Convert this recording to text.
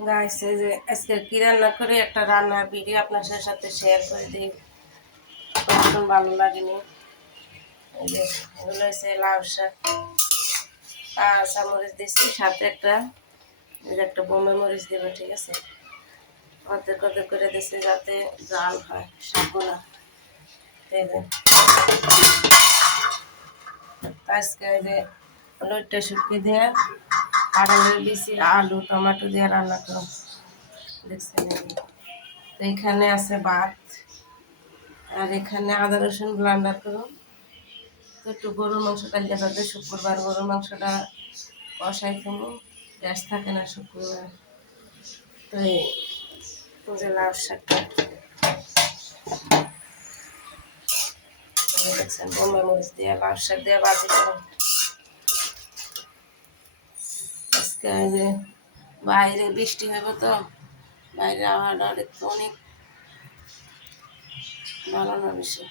Guys এই যে আজকে কি রান্না করে একটা রান্নার ভিডিও আপনার সাথে শেয়ার করে দিই। একদম ভালো লাগেনি। এই যে এগুলো হচ্ছে লাউ শাক, কাঁচামরিচ দিচ্ছি, সাথে একটা এই যে একটা বোম্বে মরিচ দেবো, ঠিক আছে। অর্ধেক অর্ধেক করে দিচ্ছি যাতে জাল হয় শাকগুলো। এই যে আজকে এই যে লইট্টা শুটকি দিয়ে আলু দিছি, আলু টমেটো দিয়ে রান্না করো দেখছেন। তো এখানে আছে ভাত, আর এখানে আদা রসুন ব্লান্ডার করো। তো একটু গরুর মাংস কালকে যাতে শুক্রবার গরুর মাংসটা কষাই থাকবো, গ্যাস থাকে না শুক্রবার। তো এই যে লাউ শাকটা দেখছেন, বোম্বে মরিচ দিয়ে লাউ শাক দিয়ে বাজি করো। আজকে এই যে বাইরে বৃষ্টি হইব, তো বাইরে আবহাওয়াটা অনেক ভালো না বেশি।